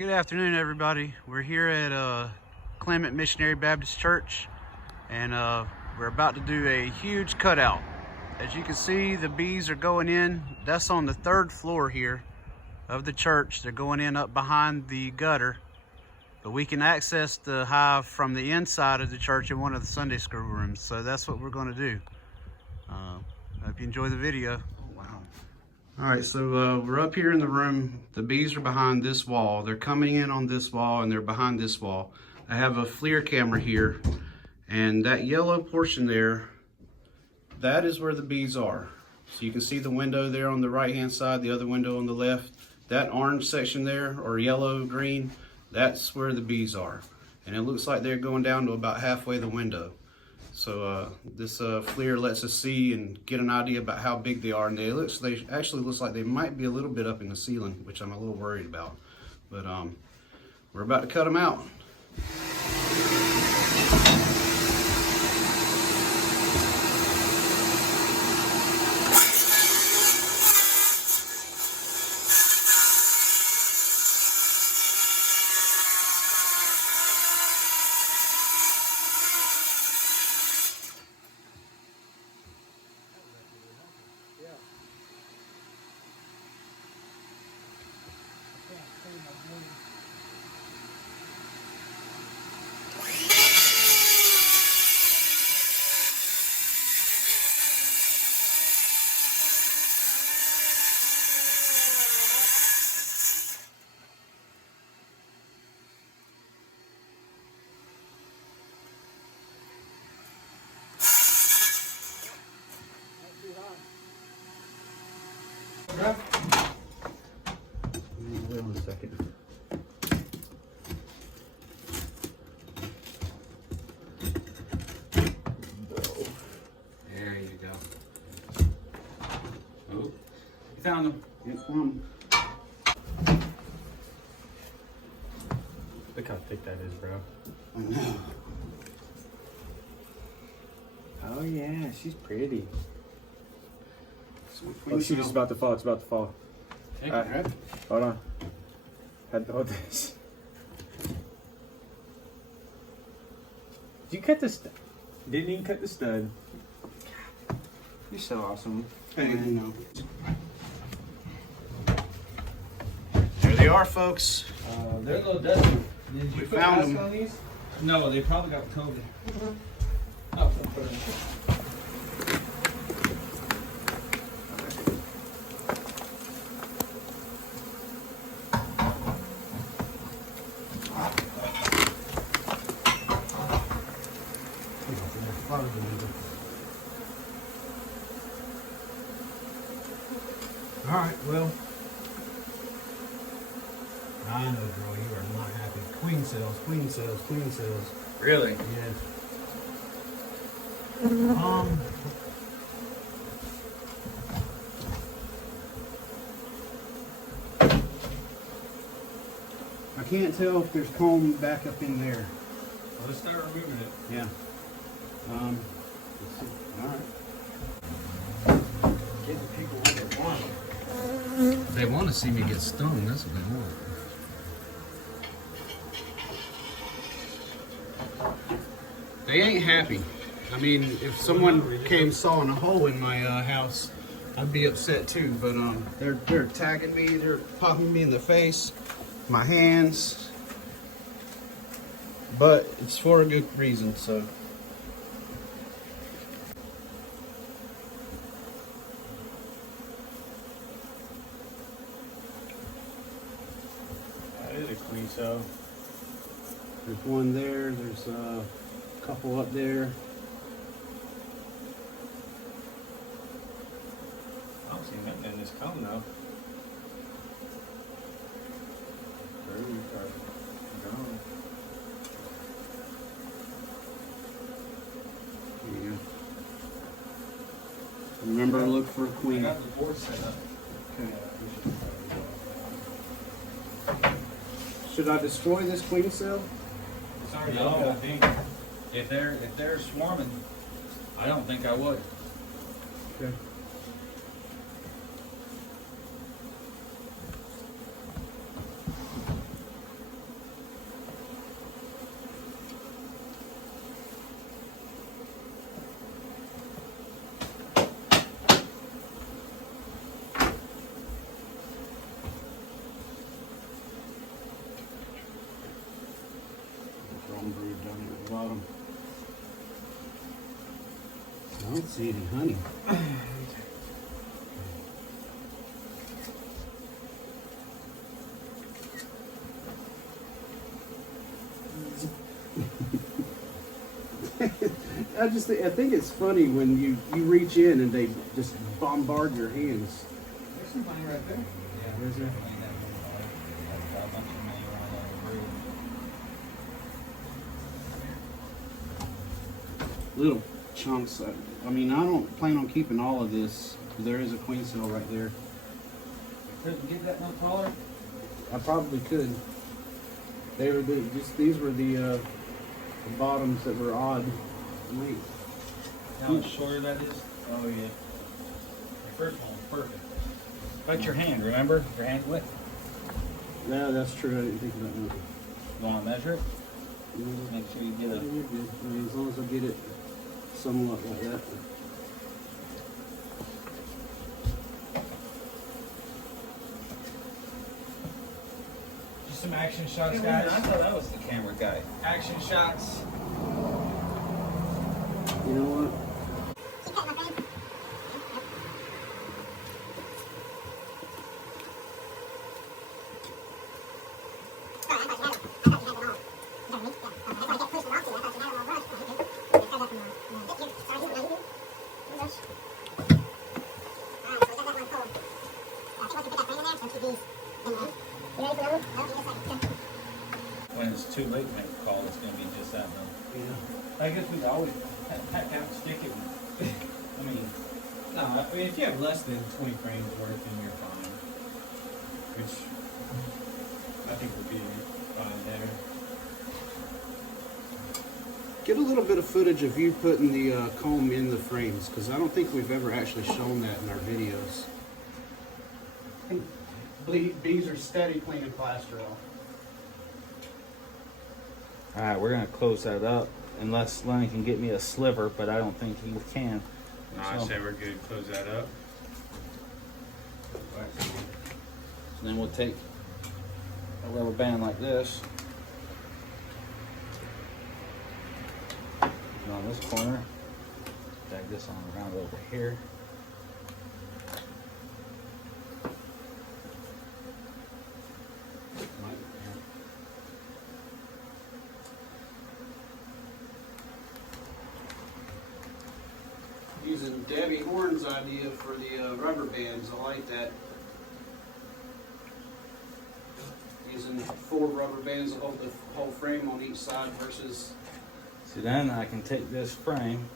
Good afternoon, everybody. We're here at Clement Missionary Baptist Church, and we're about to do a huge cutout. As you can see, the bees are going in. That's on the third floor here of the church. They're going in up behind the gutter, but we can access the hive from the inside of the church in one of the Sunday school rooms. So that's what we're going to do. Hope you enjoy the video. All right, so we're up here in the room. The bees are behind this wall. They're coming in on this wall and they're behind this wall. I have a FLIR camera here, and that yellow portion there, that is where the bees are. So you can see the window there on the right-hand side, the other window on the left. That orange section there, or yellow, green, that's where the bees are. And it looks like they're going down to about halfway the window. So this FLIR lets us see and get an idea about how big they are, and they actually looks like they might be a little bit up in the ceiling, which I'm a little worried about. But we're about to cut them out. Wait 1 second. There you go. Oh, you found them. Yep, found them. Look how thick that is, bro. I know. Oh yeah, she's pretty. So Oh shoot, it's about to fall. It's about to fall. Take All right, hold on. Had to hold this. Did you cut the stud? Didn't even cut the stud. You're so awesome. Hey, you know. There they are, folks. They're a little dusty. Did you We put found mask them. on these? No, they probably got COVID. Oh, put it in. All right, well, I know, girl, you are not happy. Queen cells, queen cells, queen cells. Really? Yes. I can't tell if there's comb back up in there. Well, let's start removing it. Yeah. Let's see. All right. Get the people what they want. They want to see me get stung. That's what they want. They ain't happy. I mean, if someone came sawing a hole in my house, I'd be upset too. But they're tagging me. They're popping me in the face, my hands. But it's for a good reason. So. That is a queen cell. There's one there. There's a couple up there. I don't see nothing in this comb though. There you go. Remember, look for a queen. I got the board set up. Okay. Should I destroy this queen cell? It's already off, I think. If they're swarming, I don't think I would. Okay. I don't see any honey. I think it's funny when you reach in and they just bombard your hands. There's some honey right there. Yeah, Where's that? Little chunks. I mean, I don't plan on keeping all of this. There is a queen cell right there. Couldn't get that no taller? I probably could. They were these were the bottoms that were odd length. How much shorter that is? Oh yeah. The first one was perfect. But your hand, remember? Your hand width. Yeah, that's true. I didn't think of that one. You want to measure it? Make sure you get Yeah, it. you're good. I mean, as long as I get it somewhat like that. Just some action shots, guys. I thought that was the camera guy. Action shots. You know what? When it's too late to make a call, it's going to be just that number. Yeah. I guess we'd always have to stick it. I mean, no, I mean, if you have less than 20 frames worth, then you're fine. Which I think would be fine there. Get a little bit of footage of you putting the comb in the frames, because I don't think we've ever actually shown that in our videos. Bees are steady cleaning plaster off. Alright, we're going to close that up unless Lenny can get me a sliver, but I don't think he can. No, I say we're good. Close that up. So then we'll take a rubber band like this. And on this corner, drag this on around over here. Using Debbie Horn's idea for the rubber bands. I like that. Using 4 rubber bands to hold the whole frame on each side versus... So then I can take this frame,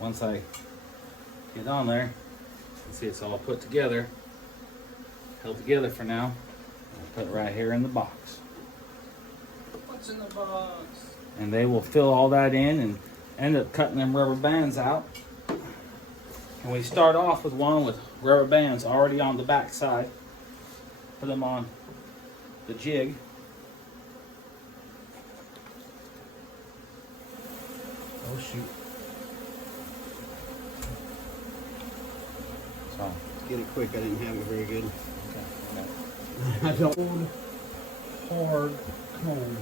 once I get on there, you can see it's all put together, held together for now. I'll put it right here in the box. What's in the box? And they will fill all that in and end up cutting them rubber bands out. And we start off with one with rubber bands already on the back side. Put them on the jig. Oh shoot. So, Get it quick, I didn't have it very good. okay, I don't... Hard comb.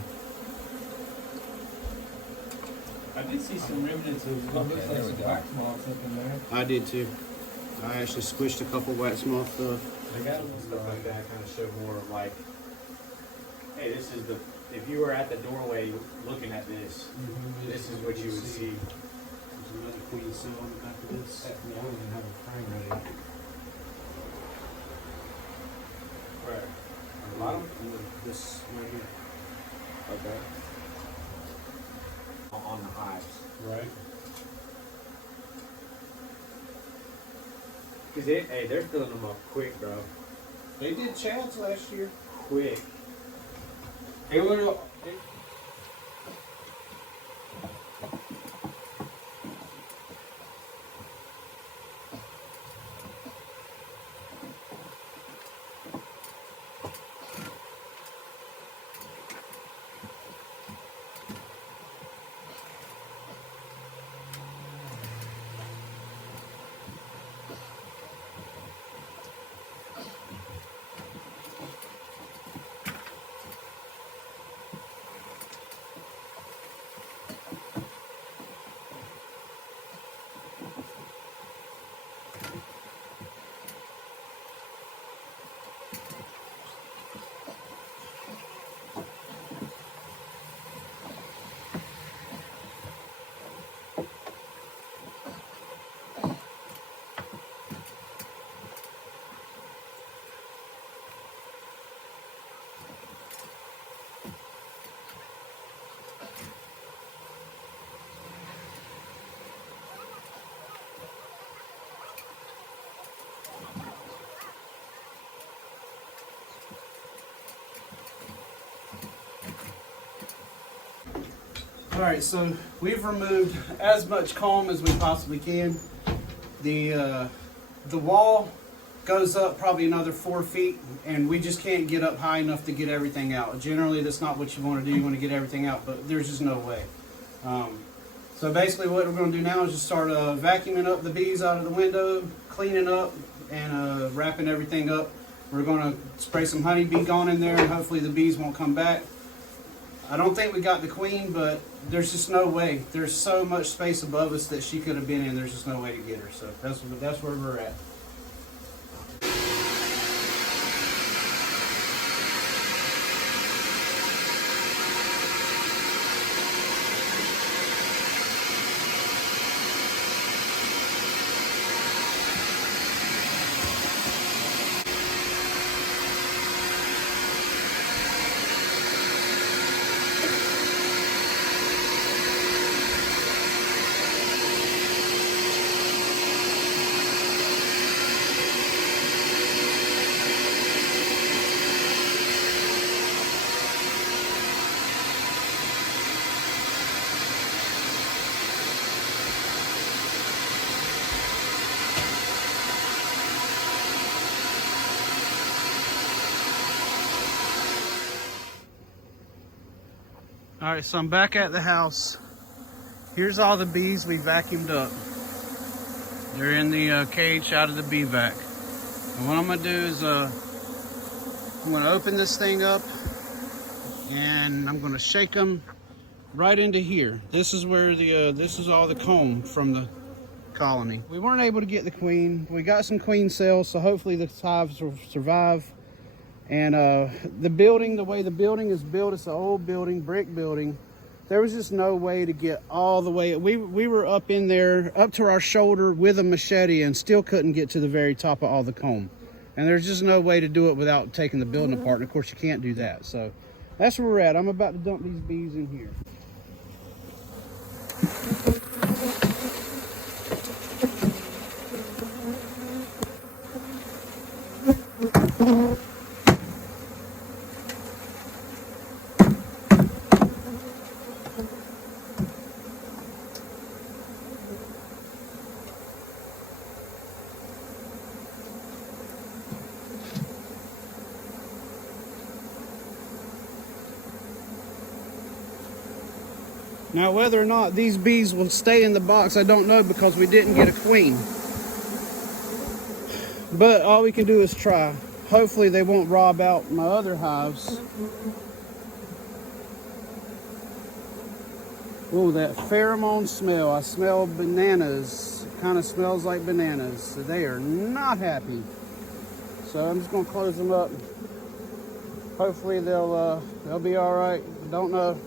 I did see some remnants of what looks like some wax moths up in there. I did too. I actually squished a couple wax moth They got stuff like that kind of show more of like, hey, this is the, if you were at the doorway looking at this, this is what you would see. There's another queen cell on the back of this. I don't even have a frame ready. Where? On the bottom? This right here. Okay. On the hives. Right. Because hey, they're filling them up quick, bro. They did Chad's last year. Quick. They were. All right, so we've removed as much comb as we possibly can. The wall goes up probably another 4 feet, and we just can't get up high enough to get everything out. Generally, that's not what you want to do. You want to get everything out, but there's just no way. So basically what we're going to do now is just start vacuuming up the bees out of the window, cleaning up, and wrapping everything up. We're going to spray some honeybee gone in there, and hopefully the bees won't come back. I don't think we got the queen, but there's just no way. There's so much space above us that she could have been in. There's just no way to get her. So that's where we're at. All right, so I'm back at the house. Here's all the bees we vacuumed up. They're in the cage out of the bee vac. And what I'm gonna do is I'm gonna open this thing up and I'm gonna shake them right into here. This is where this is all the comb from the colony. We weren't able to get the queen. We got some queen cells, so hopefully the hives will survive. And the building, the way the building is built, it's an old building, brick building. There was just no way to get all the way. We were up in there, up to our shoulder with a machete, and still couldn't get to the very top of all the comb. And there's just no way to do it without taking the building apart. And of course, you can't do that. So that's where we're at. I'm about to dump these bees in here. Now, whether or not these bees will stay in the box, I don't know, because we didn't get a queen. But all we can do is try. Hopefully they won't rob out my other hives. Oh, that pheromone smell. I smell bananas. It kind of smells like bananas. So they are not happy. So I'm just going to close them up. Hopefully they'll be all right. Don't know.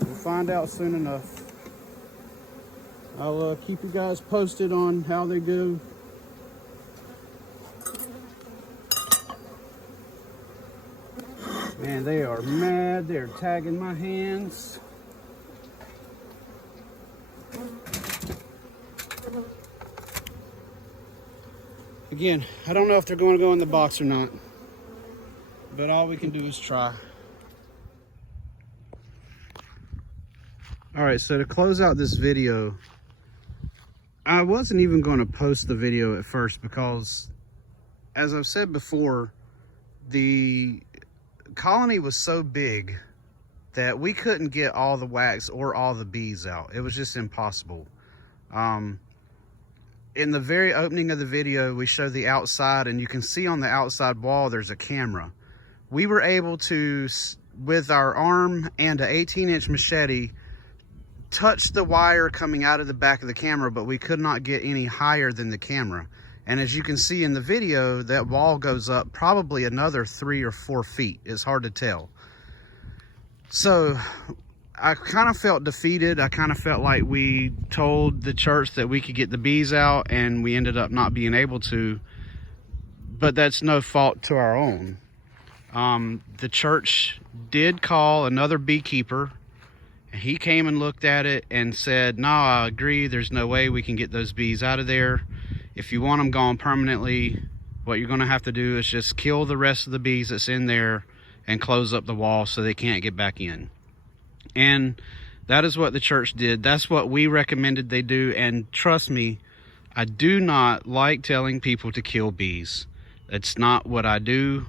We'll find out soon enough. I'll keep you guys posted on how they go. Man, they are mad. They're tagging my hands. Again, I don't know if they're going to go in the box or not, but all we can do is try. All right, so to close out this video, I wasn't even going to post the video at first because, as I've said before, the colony was so big that we couldn't get all the wax or all the bees out. It was just impossible. In the very opening of the video, we show the outside, and you can see on the outside wall there's a camera. We were able to, with our arm and an 18-inch machete, touch the wire coming out of the back of the camera, but we could not get any higher than the camera. And as you can see in the video, that wall goes up probably another 3 or 4 feet. It's hard to tell. So I kind of felt defeated. I kind of felt like we told the church that we could get the bees out, and we ended up not being able to. But that's no fault to our own. The church did call another beekeeper. He came and looked at it and said, no, I agree. There's no way we can get those bees out of there. If you want them gone permanently, what you're going to have to do is just kill the rest of the bees that's in there and close up the wall so they can't get back in. And That is what the church did. That's what we recommended they do. And trust me, I do not like telling people to kill bees. It's not what I do.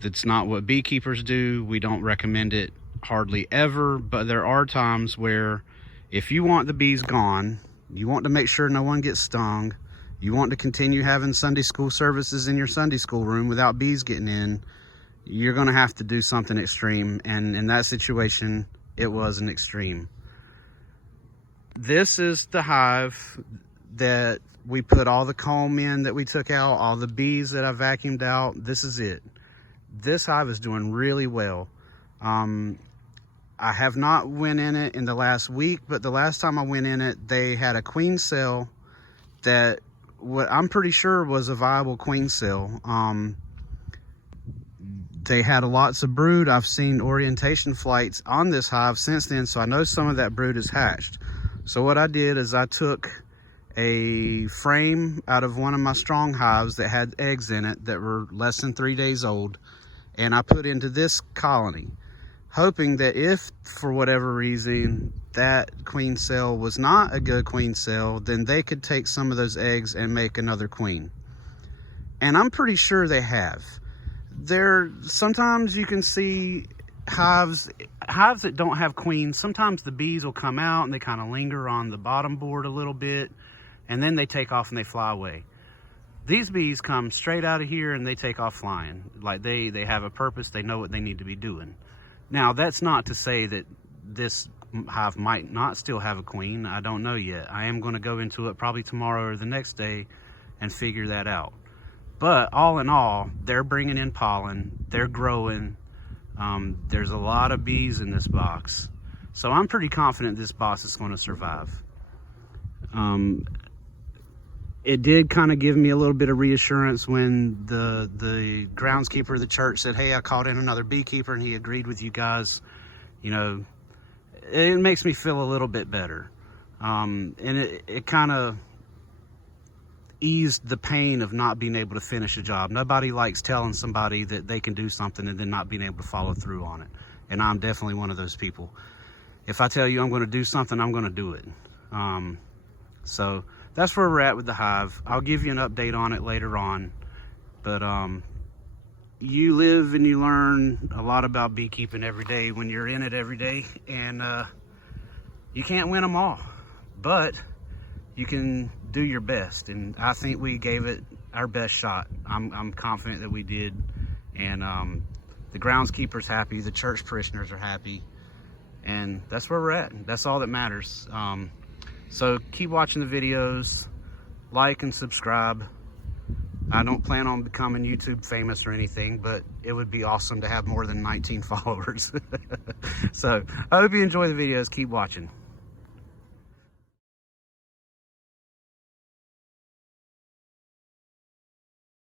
That's not what beekeepers do. We don't recommend it hardly ever, but there are times where if you want the bees gone, you want to make sure no one gets stung, you want to continue having Sunday school services in your Sunday school room without bees getting in, you're going to have to do something extreme. And in that situation, it was an extreme. This is the hive that we put all the comb in that we took out, all the bees that I vacuumed out. This is it. This hive is doing really well. I have not went in it in the last week, but the last time I went in it, they had a queen cell that what I'm pretty sure was a viable queen cell. They had lots of brood. I've seen orientation flights on this hive since then, so I know some of that brood is hatched. So what I did is I took a frame out of one of my strong hives that had eggs in it that were less than 3 days old, and I put into this colony, hoping that if for whatever reason that queen cell was not a good queen cell, then they could take some of those eggs and make another queen. And I'm pretty sure they have. Sometimes you can see hives that don't have queens. Sometimes the bees will come out and they kind of linger on the bottom board a little bit, and then they take off and they fly away. These bees come straight out of here and they take off flying. Like they have a purpose. They know what they need to be doing. Now, that's not to say that this hive might not still have a queen. I don't know yet. I am going to go into it probably tomorrow or the next day and figure that out. But all in all, they're bringing in pollen. They're growing. There's a lot of bees in this box. So I'm pretty confident this box is going to survive. It did kind of give me a little bit of reassurance when the groundskeeper of the church said, hey, I called in another beekeeper and he agreed with you guys. You know, it makes me feel a little bit better. And it kind of eased the pain of not being able to finish a job. Nobody likes telling somebody that they can do something and then not being able to follow through on it. And I'm definitely one of those people. If I tell you I'm going to do something, I'm going to do it. So that's where we're at with the hive. I'll give you an update on it later on. But you live and you learn a lot about beekeeping every day when you're in it every day. And you can't win them all. But you can do your best. And I think we gave it our best shot. I'm confident that we did. And the groundskeeper's happy. The church parishioners are happy. And that's where we're at. That's all that matters. So keep watching the videos, like and subscribe. I don't plan on becoming YouTube famous or anything, but it would be awesome to have more than 19 followers. So I hope you enjoy the videos. Keep watching.